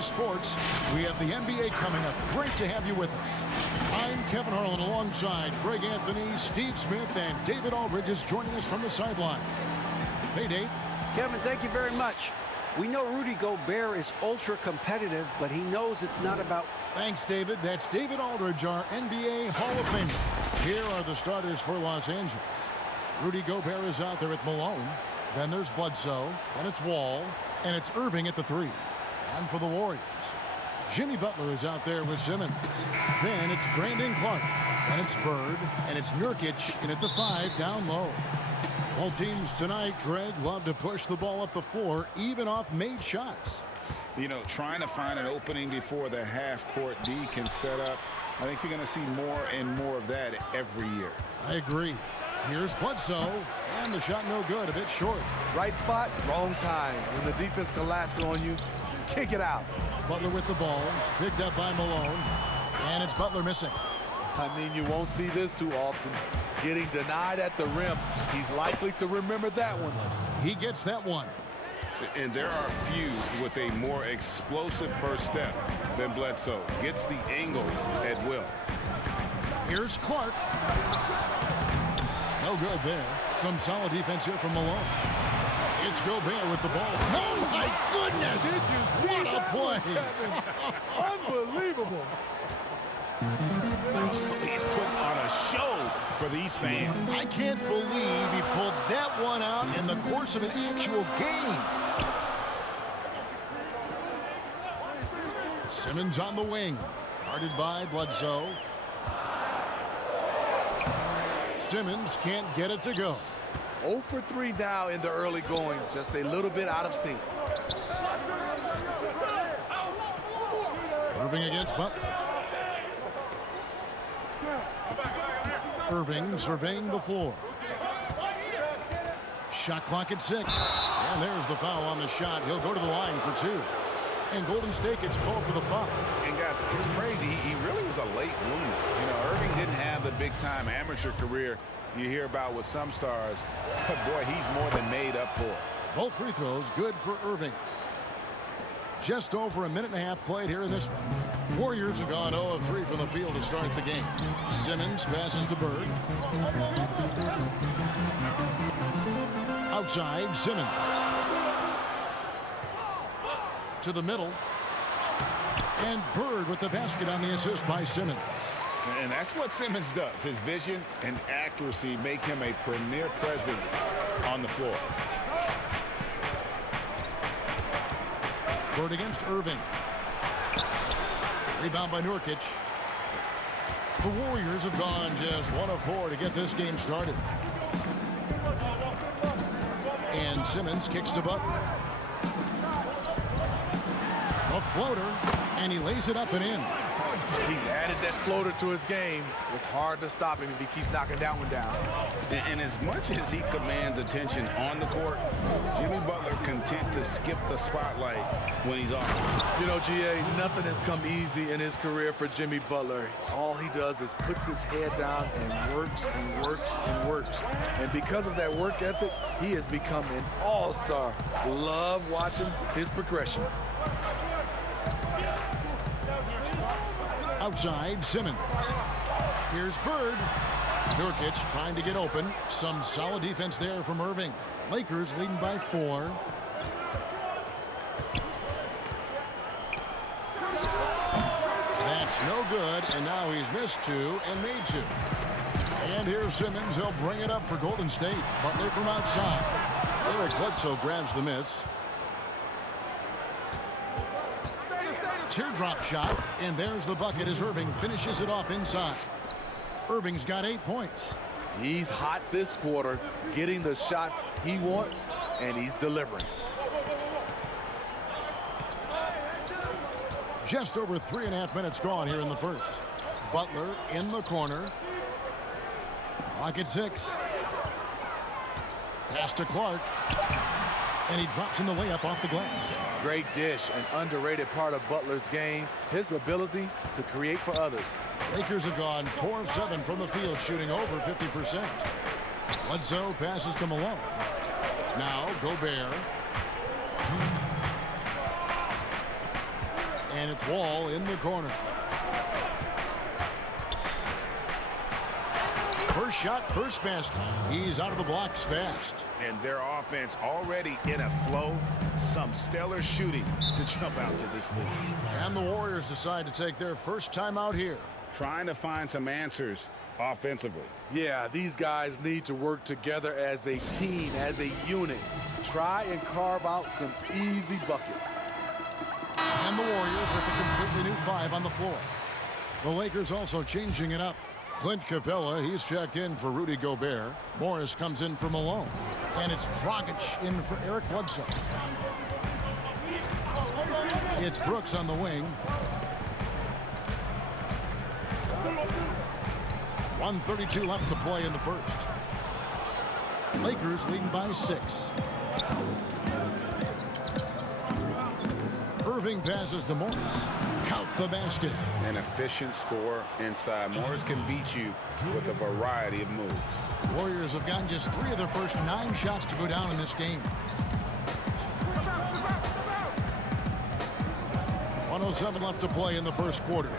Sports, we have the NBA coming up. Great to have you with us. I'm Kevin Harlan alongside Greg Anthony, Steve Smith, and David Aldridge is joining us from the sideline. Hey, Dave. Kevin, thank you very much. We know Rudy Gobert is ultra competitive, but he knows it's not about... Thanks, David. That's David Aldridge, our NBA Hall of Famer. Here are the starters for Los Angeles. Rudy Gobert is out there with Malone. Then there's Bledsoe, and it's Wall, and it's Irving at the 3. And for the Warriors, Jimmy Butler is out there with Simmons. Then it's Brandon Clark, and it's Bird, and it's Nurkic in at the 5 down low. All teams tonight, Greg, love to push the ball up the floor, even off made shots. You know, trying to find an opening before the half-court D can set up. I think you're going to see more and more of that every year. I agree. Here's Bledsoe, and the shot no good, a bit short. Right spot, wrong time. When the defense collapses on you, kick it out. Butler with the ball, picked up by Malone, and it's Butler missing. I mean, you won't see this too often. Getting denied at the rim, he's likely to remember that one. He gets that one. And there are few with a more explosive first step than Bledsoe. Gets the angle at will. Here's Clark. No good there. Some solid defense here from Malone. It's Gobert with the ball. Oh, my goodness! Did you see what a play! Unbelievable. He's putting on a show for these fans. I can't believe he pulled that one out in the course of an actual game. Simmons on the wing. Guarded by Bledsoe. Simmons can't get it to go. 0 for 3 now in the early going. Just a little bit out of sync. Irving against Butler. Irving surveying the floor. Shot clock at 6. And there's the foul on the shot. He'll go to the line for 2. And Golden State gets called for the foul. And guys, it's crazy. He really was a late bloomer. You know, Irving didn't have the big-time amateur career you hear about with some stars. But boy, he's more than made up for. Both free throws good for Irving. Just over a minute and a half played here in this one. Warriors have gone 0 of 3 from the field to start the game. Simmons passes to Bird. Outside, Simmons. To the middle. And Bird with the basket on the assist by Simmons. And that's what Simmons does. His vision and accuracy make him a premier presence on the floor. Bird against Irving. Rebound by Nurkic. The Warriors have gone just 1 of 4 to get this game started. And Simmons kicks to Butler. A floater, and he lays it up and in. He's added that floater to his game. It's hard to stop him if he keeps knocking that one down. And as much as he commands attention on the court, Jimmy Butler content to skip the spotlight when he's off. You know, GA, nothing has come easy in his career for Jimmy Butler. All he does is puts his head down and works and works and works. And because of that work ethic, he has become an all-star. Love watching his progression. Outside, Simmons. Here's Bird. Nurkic trying to get open. Some solid defense there from Irving. Lakers leading by 4. That's no good, and now he's missed 2 and made 2. And here's Simmons. He'll bring it up for Golden State. Butler from outside. Eric Bledsoe grabs the miss. Teardrop shot, and there's the bucket as Irving finishes it off inside. Irving's got 8 points. He's hot this quarter, getting the shots he wants, and he's delivering. Just over 3.5 minutes gone here in the first. Butler in the corner. Clock at 6. Pass to Clark. And he drops in the layup off the glass. Great dish, an underrated part of Butler's game, his ability to create for others. Lakers have gone 4 of 7 from the field, shooting over 50%. Bledsoe passes to Malone. Now Gobert. And it's Wall in the corner. First shot, first basket. He's out of the blocks fast. And their offense already in a flow. Some stellar shooting to jump out to this lead. And the Warriors decide to take their first time out here. Trying to find some answers offensively. Yeah, these guys need to work together as a team, as a unit. Try and carve out some easy buckets. And the Warriors with a completely new 5 on the floor. The Lakers also changing it up. Clint Capella, he's checked in for Rudy Gobert. Morris comes in for Malone. And it's Dragic in for Eric Bledsoe. It's Brooks on the wing. 1:32 left to play in the first. Lakers leading by 6. Irving passes to Morris. Count the basket. An efficient score inside. Morris can beat you with a variety of moves. Warriors have gotten just 3 of their first 9 shots to go down in this game. 1:07 left to play in the first quarter.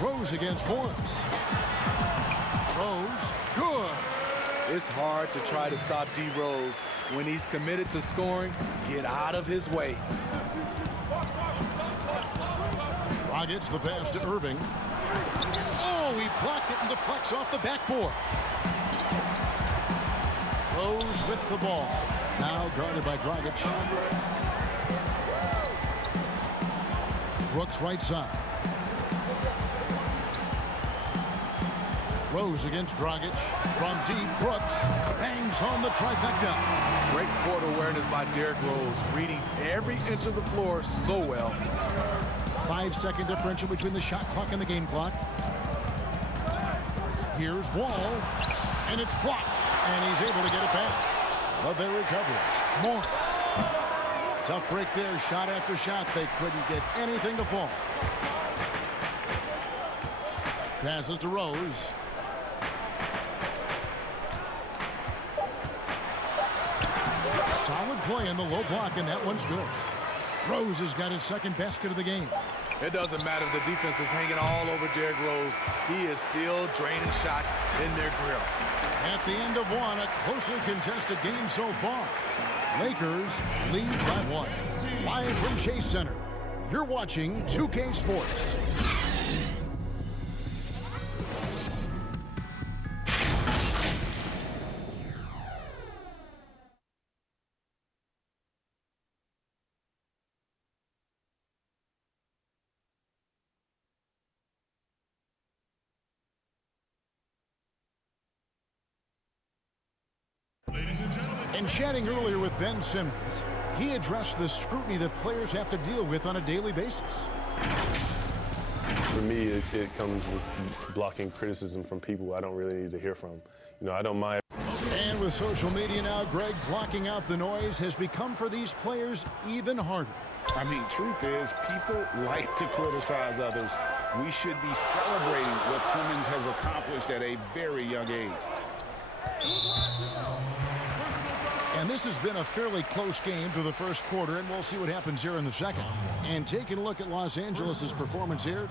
Rose against Morris. Rose, good. It's hard to try to stop D. Rose. When he's committed to scoring, get out of his way. Dragic the pass to Irving. Oh, he blocked it and deflects off the backboard. Rose with the ball. Now guarded by Dragic. Brooks right side. Rose against Dragic. From deep, Brooks bangs home the trifecta. Great court awareness by Derrick Rose, reading every inch of the floor so well. 5-second differential between the shot clock and the game clock. Here's Wall, and it's blocked, and he's able to get it back. But they recover it. Morris. Tough break there, shot after shot. They couldn't get anything to fall. Passes to Rose. Solid play in the low block, and that one's good. Rose has got his second basket of the game. It doesn't matter if the defense is hanging all over Derrick Rose. He is still draining shots in their grill. At the end of one, a closely contested game so far. Lakers lead by 1. Live from Chase Center, you're watching 2K Sports. And chatting earlier with Ben Simmons, he addressed the scrutiny that players have to deal with on a daily basis. For me, it comes with blocking criticism from people I don't really need to hear from. You know, I don't mind. And with social media now, Greg, blocking out the noise has become for these players even harder. I mean, truth is, people like to criticize others. We should be celebrating what Simmons has accomplished at a very young age. And this has been a fairly close game through the first quarter, and we'll see what happens here in the second. And taking a look at Los Angeles' performance here,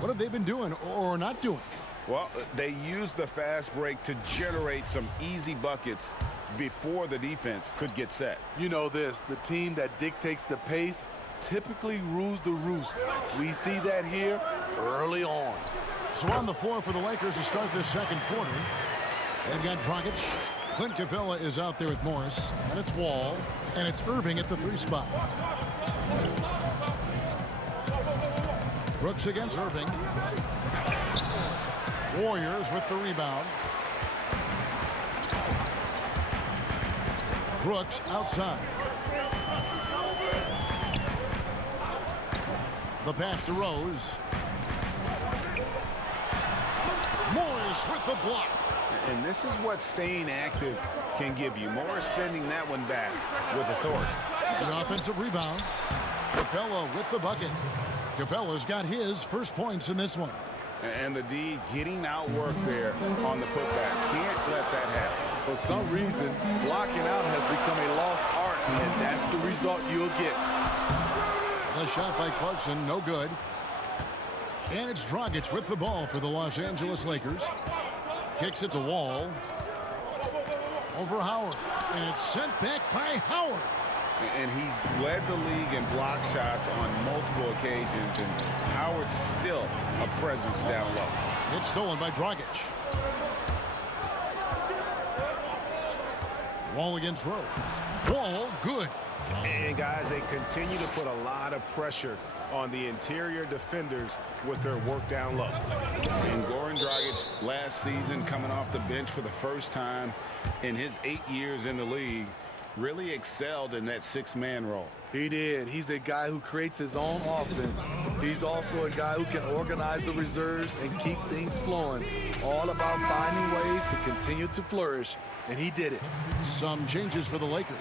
what have they been doing or not doing? Well, they used the fast break to generate some easy buckets before the defense could get set. You know this, the team that dictates the pace typically rules the roost. We see that here early on. So on the floor for the Lakers to start this second quarter, they've got Dragic. Clint Capella is out there with Morris, and it's Wall, and it's Irving at the 3 spot. Brooks against Irving. Warriors with the rebound. Brooks outside. The pass to Rose. Morris with the block. And this is what staying active can give you. Morris sending that one back with authority. The offensive rebound. Capella with the bucket. Capella's got his first points in this one. And the D getting outworked there on the putback. Can't let that happen. For some reason, blocking out has become a lost art and that's the result you'll get. The shot by Clarkson, no good. And it's Dragic with the ball for the Los Angeles Lakers. Kicks it to Wall. Over Howard. And it's sent back by Howard. And he's led the league in block shots on multiple occasions, and Howard's still a presence down low. It's stolen by Dragic. Wall against Rose. Wall, good. And guys, they continue to put a lot of pressure on the interior defenders with their work down low. And Goran Dragic last season coming off the bench for the first time in his 8 years in the league really excelled in that six-man role. He did. He's a guy who creates his own offense. He's also a guy who can organize the reserves and keep things flowing. All about finding ways to continue to flourish, and he did it. Some changes for the Lakers.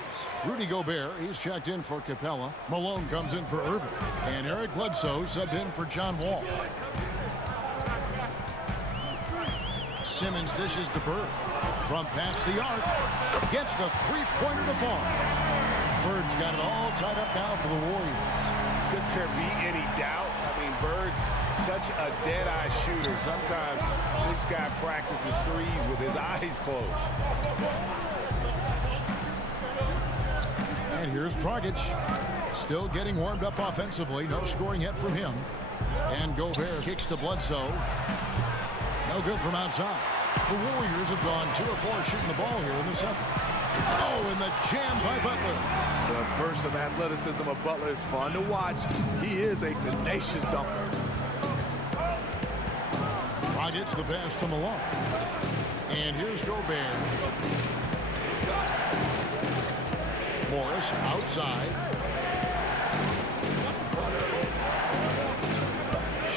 Rudy Gobert, he's checked in for Capella. Malone comes in for Irving. And Eric Bledsoe subbed in for John Wall. Simmons dishes to Bird. From past the arc, gets the three-pointer to fall. Bird's got it all tied up now for the Warriors. Could there be any doubt? I mean, Bird's such a dead-eye shooter. Sometimes this guy practices threes with his eyes closed. And here's Dragic. Still getting warmed up offensively. No scoring yet from him. And Gobert kicks to Bledsoe. No good from outside. The Warriors have gone 2 of 4 shooting the ball here in the second. Oh, and the jam by Butler. The burst of athleticism of Butler is fun to watch. He is a tenacious dunker. Dragic the pass to Malone. And here's Gobert. Morris outside.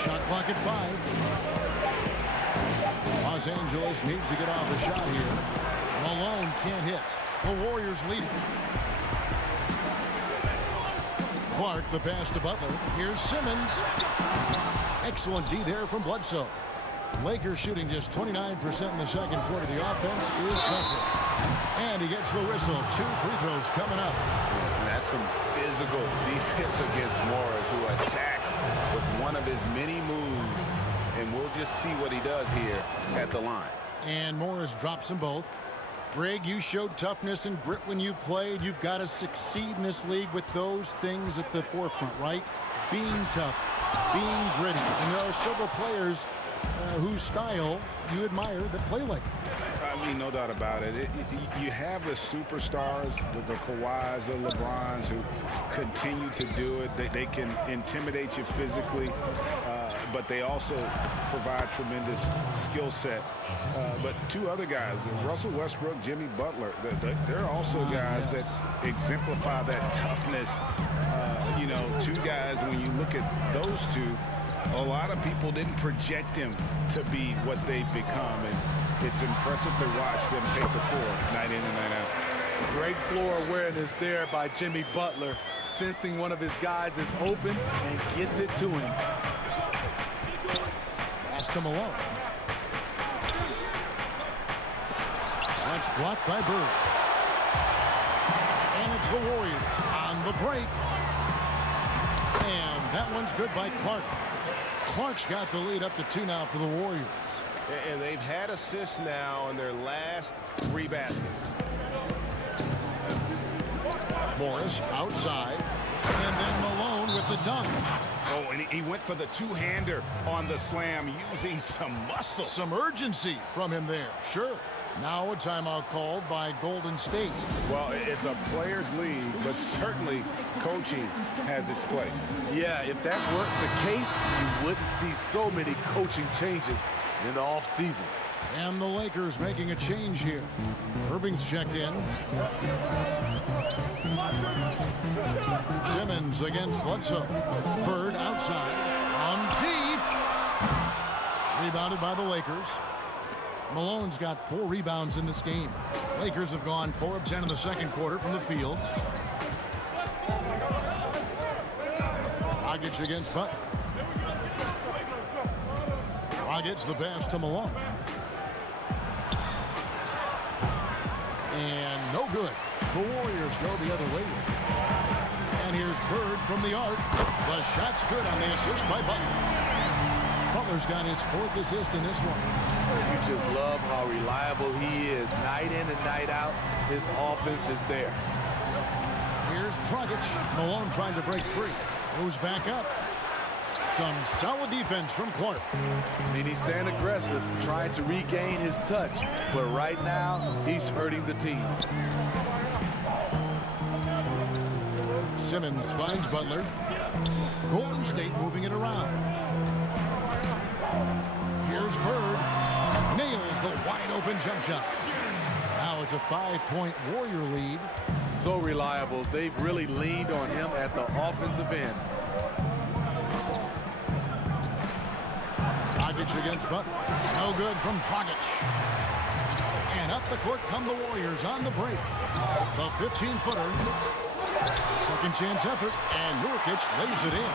Shot clock at 5. Los Angeles needs to get off a shot here. Malone can't hit. The Warriors lead it. Clark the pass to Butler. Here's Simmons. Excellent D there from Bledsoe. Lakers shooting just 29% in the second quarter. The offense is suffering. And he gets the whistle. 2 free throws coming up. And that's some physical defense against Morris, who attacks with one of his many moves. And we'll just see what he does here at the line. And Morris drops them both. Greg, you showed toughness and grit when you played. You've got to succeed in this league with those things at the forefront, right? Being tough, being gritty. And there are several players whose style you admire that play like that. I mean, no doubt about it. You have the superstars, the Kawhis, the LeBrons, who continue to do it. They can intimidate you physically, but they also provide tremendous skill set. But 2 other guys, Russell Westbrook, Jimmy Butler, they're also guys that exemplify that toughness. 2 guys, when you look at those 2, a lot of people didn't project him to be what they've become, and it's impressive to watch them take the floor night in and night out. Great floor awareness there by Jimmy Butler, sensing one of his guys is open and gets it to him. Pass to Malone. That's blocked by Bird. And it's the Warriors on the break. And that one's good by Clark. Clark's got the lead up to 2 now for the Warriors. And they've had assists now on their last 3 baskets. Morris outside. And then Malone with the dunk. Oh, and he went for the two-hander on the slam, using some muscle. Some urgency from him there. Sure. Now a timeout called by Golden State. Well, it's a players' league, but certainly coaching has its place. Yeah, if that weren't the case, you wouldn't see so many coaching changes in the offseason. And the Lakers making a change here. Irving's checked in. Simmons against Bledsoe. Bird outside. On deep. Rebounded by the Lakers. Malone's got 4 rebounds in this game. Lakers have gone 4 of 10 in the second quarter from the field. Dragic against Butler. Dragic the pass to Malone. And no good. The Warriors go the other way. And here's Bird from the arc. The shot's good on the assist by Butler. Butler's got his 4th assist in this one. You just love how reliable he is. Night in and night out, his offense is there. Here's Dragic. Malone trying to break free. Moves back up. Some solid defense from Clark. I mean, he's staying aggressive, trying to regain his touch. But right now, he's hurting the team. Simmons finds Butler. Golden State moving it around. Here's Bird. Nails the wide-open jump shot. Now it's a 5-point Warrior lead. So reliable. They've really leaned on him at the offensive end. Dragic against Butler. No good from Dragic. And up the court come the Warriors on the break. The 15-footer. Second chance effort, and Nurkic lays it in.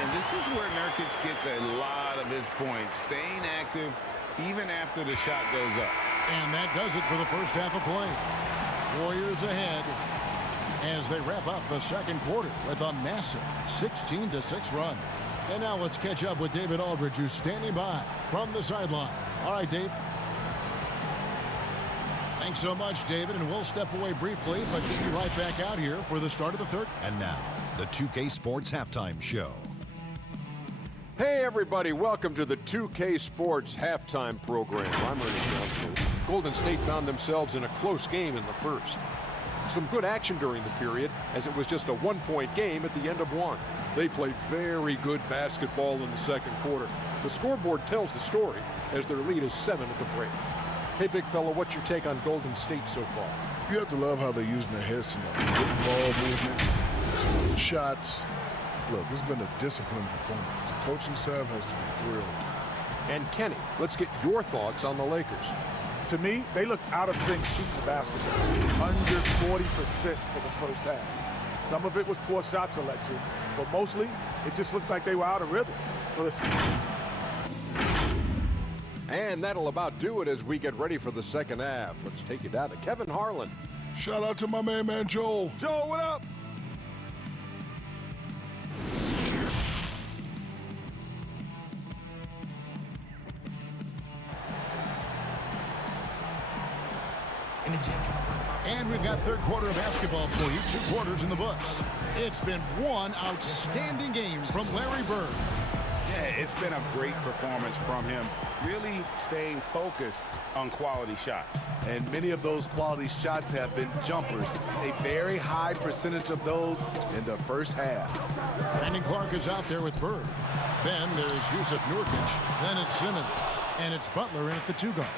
And this is where Nurkic gets a lot of his points, staying active even after the shot goes up. And that does it for the first half of play. Warriors ahead as they wrap up the second quarter with a massive 16-6 run. And now let's catch up with David Aldridge, who's standing by from the sideline. All right, Dave. Thanks so much, David, and we'll step away briefly, but get you right back out here for the start of the third. And now, the 2K Sports Halftime Show. Hey, everybody. Welcome to the 2K Sports Halftime Program. I'm Ernie Johnson. Golden State found themselves in a close game in the first. Some good action during the period, as it was just a one-point game at the end of one. They played very good basketball in the second quarter. The scoreboard tells the story, as their lead is 7 at the break. Hey, big fella, what's your take on Golden State so far? You have to love how they're using their heads tonight. Good ball movement, shots. Look, this has been a disciplined performance. The coaching staff has to be thrilled. And Kenny, let's get your thoughts on the Lakers. To me, they looked out of sync shooting the basketball. Under 40% for the first half. Some of it was poor shot selection, but mostly it just looked like they were out of rhythm. And that'll about do it as we get ready for the second half. Let's take you down to Kevin Harlan. Shout out to my man Joel. Joel, what up? And we've got third quarter of basketball for you. 2 quarters in the books. It's been one outstanding game from Larry Bird. Yeah, it's been a great performance from him, really staying focused on quality shots. And many of those quality shots have been jumpers. A very high percentage of those in the first half. Brandon Clark is out there with Bird. Then there's Yusuf Nurkic. Then it's Simmons. And it's Butler in at the 2 guard.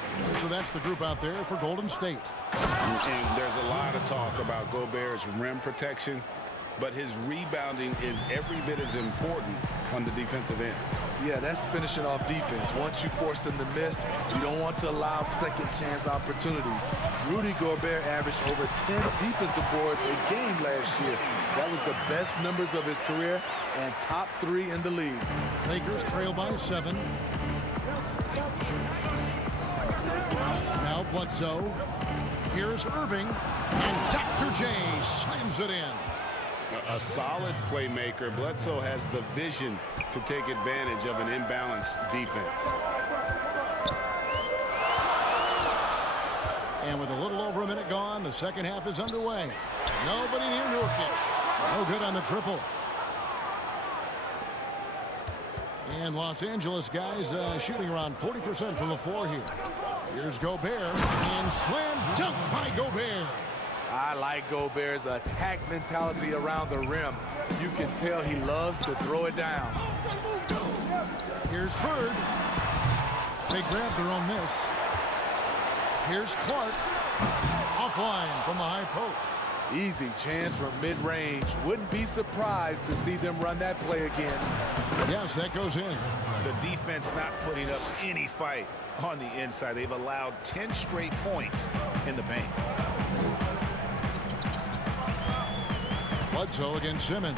So that's the group out there for Golden State. And there's a lot of talk about Gobert's rim protection, but his rebounding is every bit as important on the defensive end. Yeah, that's finishing off defense. Once you force them to miss, you don't want to allow second chance opportunities. Rudy Gobert averaged over 10 defensive boards a game last year. That was the best numbers of his career and top 3 in the league. Lakers trail by 7. Now Bledsoe. Here's Irving. And Dr. J slams it in. A solid playmaker. Bledsoe has the vision to take advantage of an imbalanced defense. And with a little over a minute gone, the second half is underway. Nobody near Nurkic. No good on the triple. And Los Angeles guys shooting around 40% from the floor here. Here's Gobert. And slam dunk by Gobert. I like Gobert's attack mentality around the rim. You can tell he loves to throw it down. Here's Bird. They grab their own miss. Here's Clark. Offline from the high post. Easy chance from mid-range. Wouldn't be surprised to see them run that play again. Yes, that goes in. The defense not putting up any fight on the inside. They've allowed 10 straight points in the paint. Bledsoe against Simmons.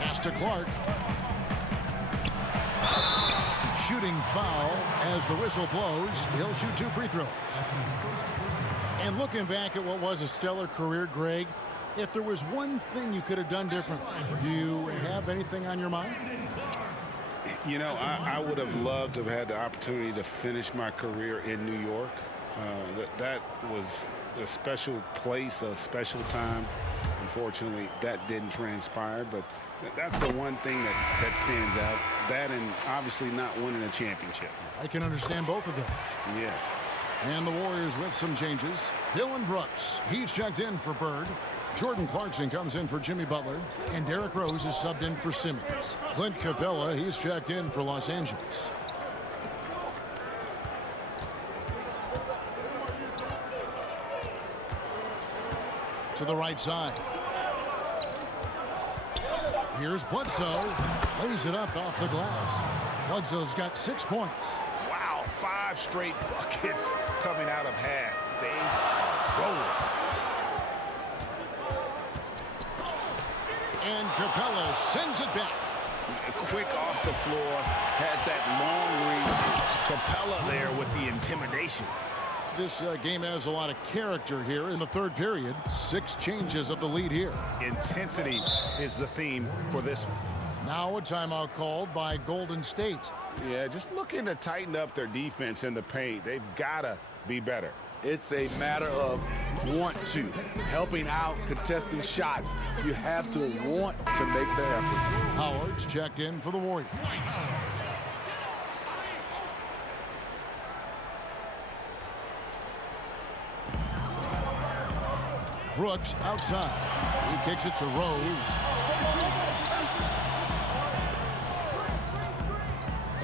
Pass to Clark. Shooting foul as the whistle blows. He'll shoot 2 free throws. And looking back at what was a stellar career, Greg, if there was one thing you could have done differently, do you have anything on your mind? You know, I would have loved to have had the opportunity to finish my career in New York. That was a special place, a special time. Unfortunately, that didn't transpire, but that's the one thing that stands out. That and obviously not winning a championship. I can understand both of them. Yes. And the Warriors with some changes. Dylan Brooks, he's checked in for Bird. Jordan Clarkson comes in for Jimmy Butler. And Derrick Rose is subbed in for Simmons. Clint Capella, he's checked in for Los Angeles. To the right side. Here's Bledsoe. Lays it up off the glass. Bledsoe's got 6 points. Wow, 5 straight buckets coming out of half. They roll. And Capella sends it back. Quick off the floor, has that long reach. Capella there with the intimidation. This game has a lot of character here in the third period. 6 changes of the lead here. Intensity is the theme for this one. Now a timeout called by Golden State. Yeah, just looking to tighten up their defense in the paint. They've got to be better. It's a matter of want to. Helping out, contesting shots. You have to want to make the effort. Howard's checked in for the Warriors. Brooks outside. He kicks it to Rose.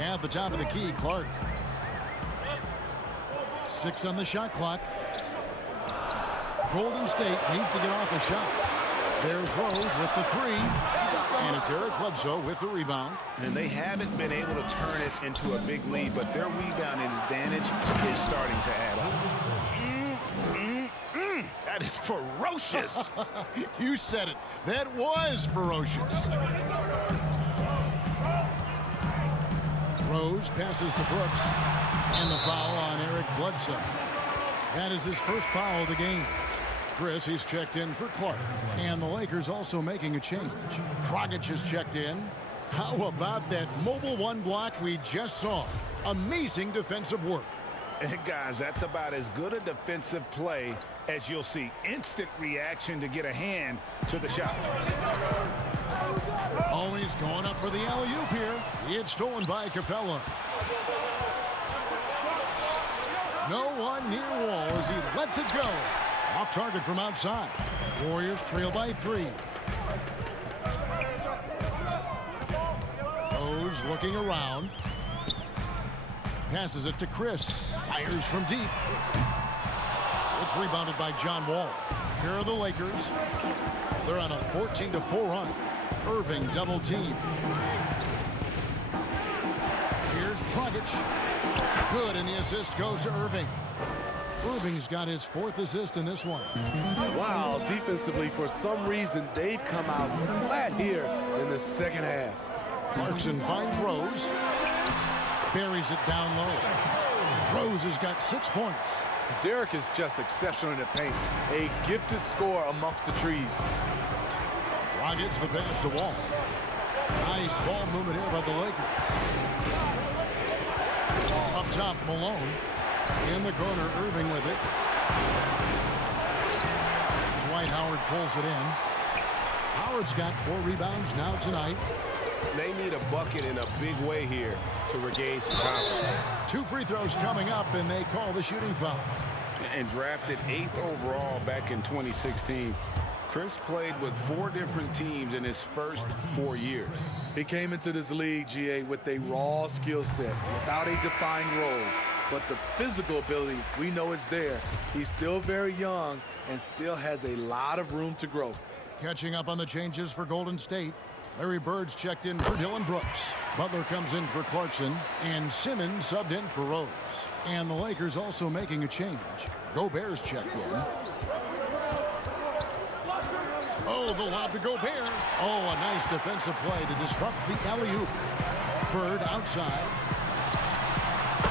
At the top of the key, Clark. 6 on the shot clock. Golden State needs to get off a shot. There's Rose with the 3. And it's Eric Bledsoe with the rebound. And they haven't been able to turn it into a big lead, but their rebounding advantage is starting to add up. That is ferocious. You said it. That was ferocious. Rose passes to Brooks. And the foul on Eric Bledsoe. That is his first foul of the game. Chris, he's checked in for Clark. And the Lakers also making a change. Dragic has checked in. How about that mobile 1 block we just saw? Amazing defensive work. And guys, that's about as good a defensive play as you'll see. Instant reaction to get a hand to the shot. Oh, he's going up for the alley-oop here. It's stolen by Capella. No one near Wall as he lets it go. Off target from outside. Warriors trail by 3. Rose looking around. Passes it to Chris. Fires from deep. It's rebounded by John Wall. Here are the Lakers. They're on a 14-4 run. Irving double team. Here's Dragic. Good, and the assist goes to Irving. Irving's got his 4th assist in this one. Wow, defensively, for some reason, they've come out flat here in the second half. Clarkson finds Rose. Buries it down low. Rose has got 6 points. Derrick is just exceptional in the paint. A gifted scorer amongst the trees. Rockets the pass to Wall. Nice ball movement here by the Lakers. Up top, Malone. In the corner, Irving with it. Dwight Howard pulls it in. Howard's got 4 rebounds now tonight. They need a bucket in a big way here to regain some confidence. 2 free throws coming up, and they call the shooting foul. And drafted 8th overall back in 2016. Chris played with 4 different teams in his first 4 years. He came into this league, GA, with a raw skill set, without a defined role. But the physical ability, we know is there. He's still very young and still has a lot of room to grow. Catching up on the changes for Golden State. Larry Bird's checked in for Dylan Brooks. Butler comes in for Clarkson. And Simmons subbed in for Rose. And the Lakers also making a change. Gobert's checked in. Oh, the lob to Gobert. Oh, a nice defensive play to disrupt the alley-oop. Bird outside.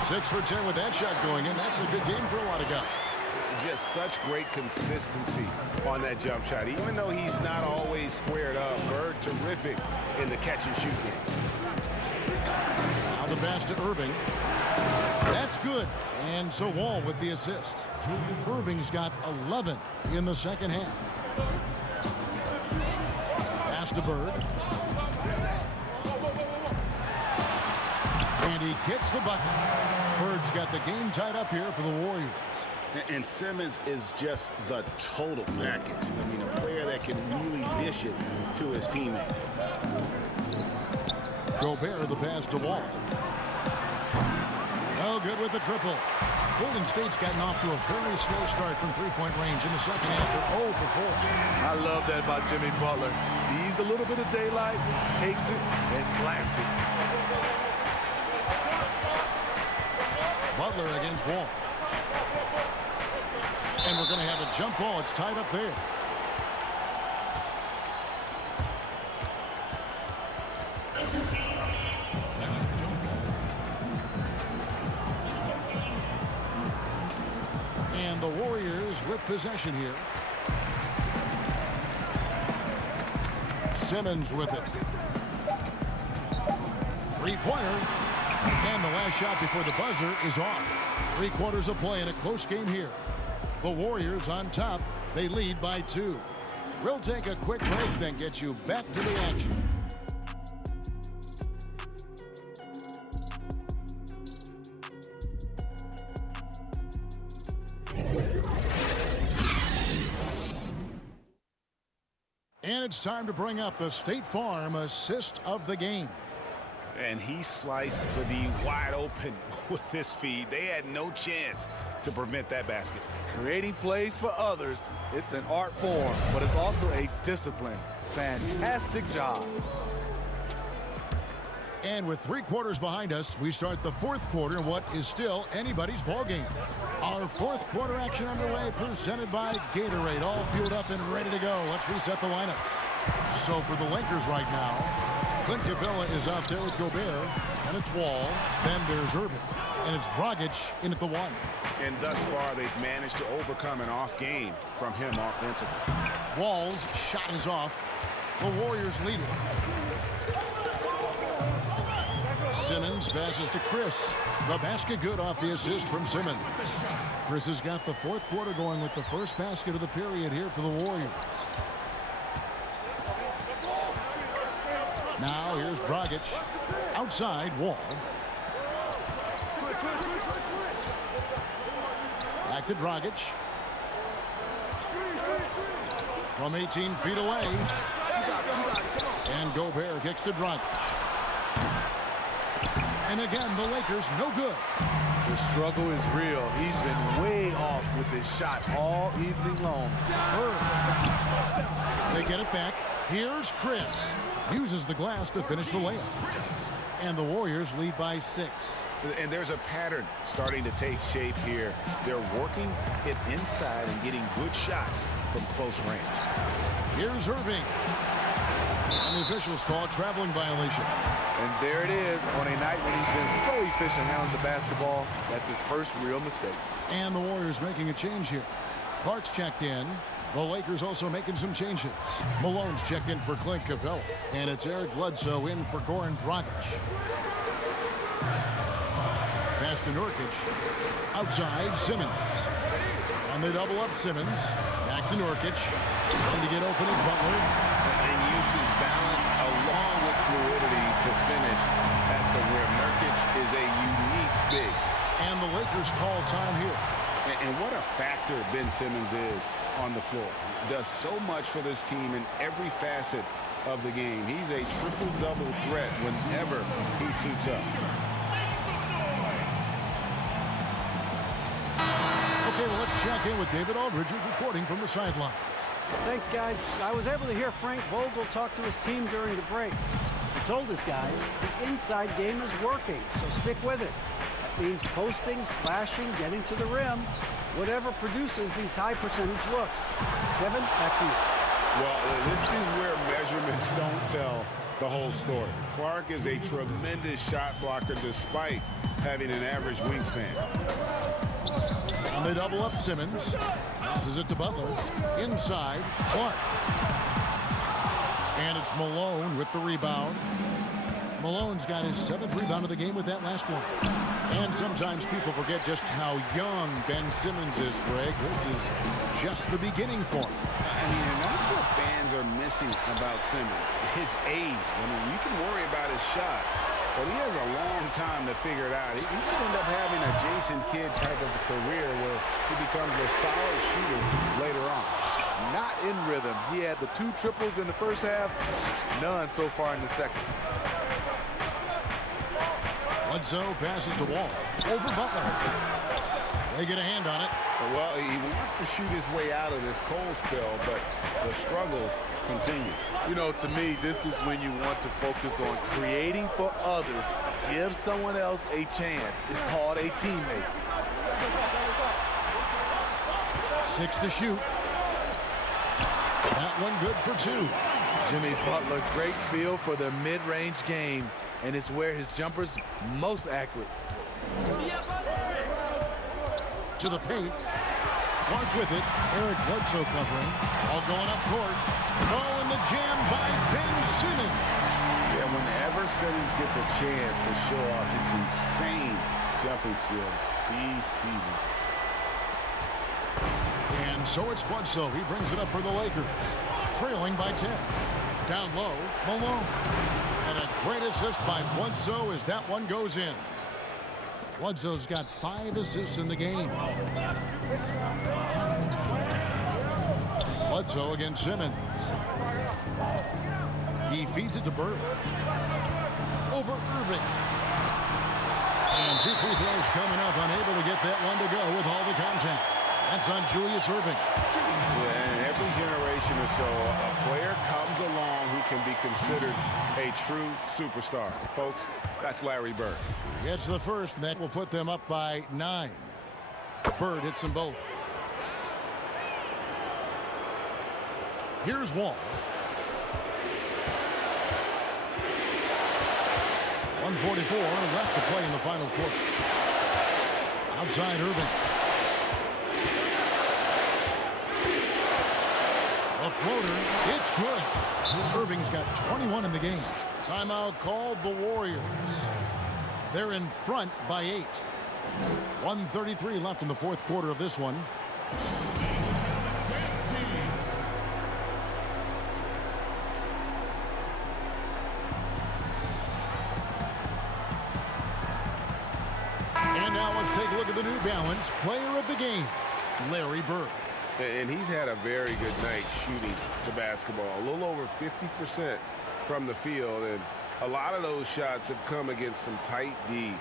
6 for 10 with that shot going in. That's a good game for a lot of guys. just such great consistency on that jump shot. Even though he's not always squared up, Bird terrific in the catch and shoot game. Now the pass to Irving. That's good. And so Wall with the assist. Irving's got 11 in the second half. Pass to Bird. And he hits the bucket. Bird's got the game tied up here for the Warriors. And Simmons is just the total package. I mean, a player that can really dish it to his teammate. Gobert, the pass to Wall. No good with the triple. Golden State's gotten off to a very slow start from three-point range in the second half. They're 0 for 4. I love that by Jimmy Butler. Sees a little bit of daylight, takes it, and slams it. Butler against Wall. And we're going to have a jump ball. It's tied up there. And the Warriors with possession here. Simmons with it. Three-pointer. And the last shot before the buzzer is off. 3 quarters of play in a close game here. The Warriors on top. They lead by 2. We'll take a quick break, then get you back to the action. And it's time to bring up the State Farm assist of the game. And he sliced the D wide open with this feed. They had no chance to prevent that basket. Creating plays for others, it's an art form, but it's also a discipline. Fantastic job. And with 3 quarters behind us, we start the 4th quarter in what is still anybody's ball game. Our 4th quarter action underway, presented by Gatorade, all fueled up and ready to go. Let's reset the lineups. So for the Lakers right now, Clint Capella is out there with Gobert, and it's Wall. Then there's Irving, and it's Dragic in at the 1. And thus far, they've managed to overcome an off game from him offensively. Wall's shot is off. The Warriors lead it. Simmons passes to Chris. The basket good off the assist from Simmons. Chris has got the 4th quarter going with the first basket of the period here for the Warriors. Now here's Dragic. Outside, Wall. Back to Dragic. From 18 feet away. And Gobert kicks to Dragic. And again, the Lakers no good. The struggle is real. He's been way off with his shot all evening long. They get it back. Here's Chris. Uses the glass to finish the layup. And the Warriors lead by 6. And there's a pattern starting to take shape here. They're working it inside and getting good shots from close range. Here's Irving. And the officials call a traveling violation. And there it is on a night when he's been so efficient handling the basketball. That's his first real mistake. And the Warriors making a change here. Clark's checked in. The Lakers also making some changes. Malone's checked in for Clint Capella. And it's Eric Bledsoe in for Goran Dragic. Pass to Nurkic. Outside, Simmons. And they double up Simmons. Back to Nurkic. Trying to get open is Butler. And uses balance along with fluidity to finish at the rim. Nurkic is a unique big. And the Lakers call time here. And what a factor Ben Simmons is on the floor. Does so much for this team in every facet of the game. He's a triple-double threat whenever he suits up. Okay, well, let's check in with David Aldridge, who's reporting from the sideline. Thanks, guys. I was able to hear Frank Vogel talk to his team during the break. He told his guys the inside game is working, so stick with it. That means posting, slashing, getting to the rim, whatever produces these high percentage looks. Kevin, back to you. Well, this is where measurements don't tell the whole story. Clark is a tremendous shot blocker despite having an average wingspan. And they double up Simmons. Passes it to Butler. Inside, Clark. And it's Malone with the rebound. Malone's got his 7th rebound of the game with that last one. And sometimes people forget just how young Ben Simmons is, Greg. This is just the beginning for him. I mean, and that's what fans are missing about Simmons, his age. I mean, you can worry about his shot, but he has a long time to figure it out. He could end up having a Jason Kidd type of career where he becomes a solid shooter later on. Not in rhythm. He had the 2 triples in the first half, none so far in the second. Bledsoe passes to Wall. Over Butler. They get a hand on it. Well, he wants to shoot his way out of this cold spell, but the struggles continue. You know, to me, this is when you want to focus on creating for others. Give someone else a chance. It's called a teammate. 6 to shoot. That one good for 2. Jimmy Butler, great feel for the mid-range game, and it's where his jumper's most accurate. To the paint. Clark with it. Eric Bledsoe covering. All going up court. Oh, and the jam by Ben Simmons. Yeah, whenever Simmons gets a chance to show off his insane jumping skills, he seizes it. And so it's Bledsoe. He brings it up for the Lakers. Trailing by 10. Down low, Malone. And a great assist by Bledsoe as that one goes in. Bledsoe's got 5 assists in the game. Bledsoe against Simmons. He feeds it to Bird. Over Irving. And 2 free throws coming up. Unable to get that one to go with all the contact. That's on Julius Irving. Yeah, and every generation or so, a player comes along who can be considered a true superstar. Folks, that's Larry Bird. Gets the first, and that will put them up by 9. Bird hits them both. Here's Wall. 1:44 left to play in the final quarter. Outside Irving. A floater, it's good. Irving's got 21 in the game. Timeout called the Warriors. They're in front by 8. 1:33 left in the 4th quarter of this one. And now let's take a look at the New Balance player of the game, Larry Bird. And he's had a very good night shooting the basketball. A little over 50% from the field, and a lot of those shots have come against some tight D.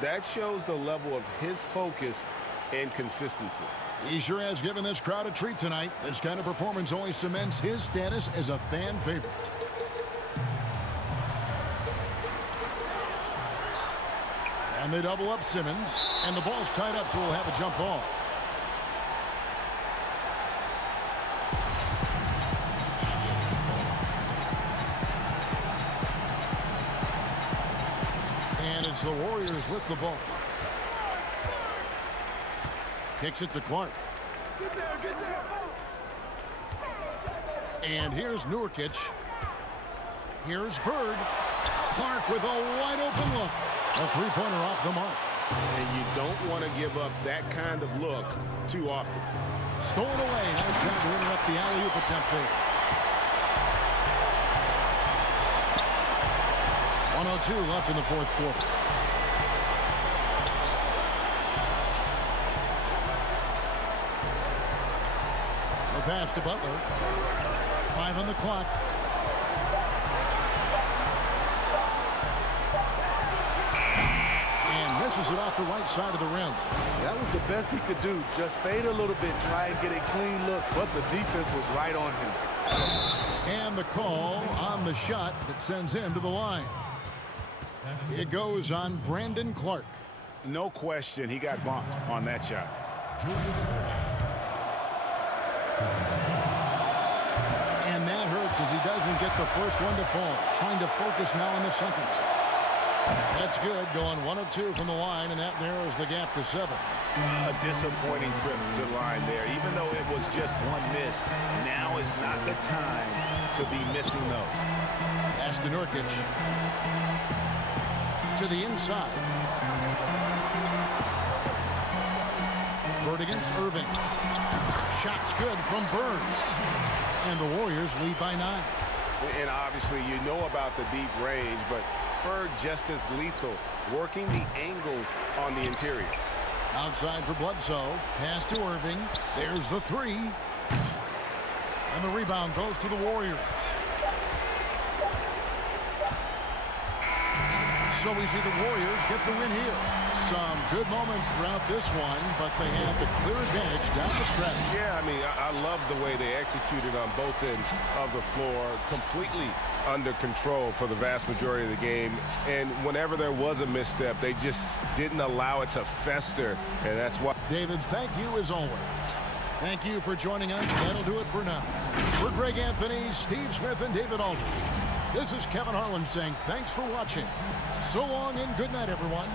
That shows the level of his focus and consistency. He sure has given this crowd a treat tonight. This kind of performance only cements his status as a fan favorite. And they double up Simmons, and the ball's tied up, so we'll have a jump ball. And it's the Warriors with the ball. Kicks it to Clark. Get there. And here's Nurkic. Here's Bird. Clark with a wide open look. A 3-pointer off the mark. And you don't want to give up that kind of look too often. Stolen away. Nice job to interrupt the alley-oop attempt there. 1:02 left in the 4th quarter. The pass to Butler. 5 on the clock. And misses it off the right side of the rim. That was the best he could do. Just fade a little bit, try and get a clean look, but the defense was right on him. And the call on the shot that sends him to the line. It goes on Brandon Clark. No question, he got bumped on that shot. And that hurts as he doesn't get the first one to fall. Trying to focus now on the second. That's good, going 1 of 2 from the line, and that narrows the gap to 7. A disappointing trip to the line there. Even though it was just one miss, now is not the time to be missing those. Pass to Nurkic. To the inside. Bird against Irving. Shot's good from Bird. And the Warriors lead by 9. And obviously you know about the deep range, but Bird just as lethal, working the angles on the interior. Outside for Bledsoe. Pass to Irving. There's the 3. And the rebound goes to the Warriors. So we see the Warriors get the win here. Some good moments throughout this one, but they had the clear advantage down the stretch. Yeah, I mean, I love the way they executed on both ends of the floor, completely under control for the vast majority of the game. And whenever there was a misstep, they just didn't allow it to fester, and that's why. David, thank you as always. Thank you for joining us. That'll do it for now. For Greg Anthony, Steve Smith, and David Aldridge, this is Kevin Harlan saying thanks for watching. So long and good night, everyone.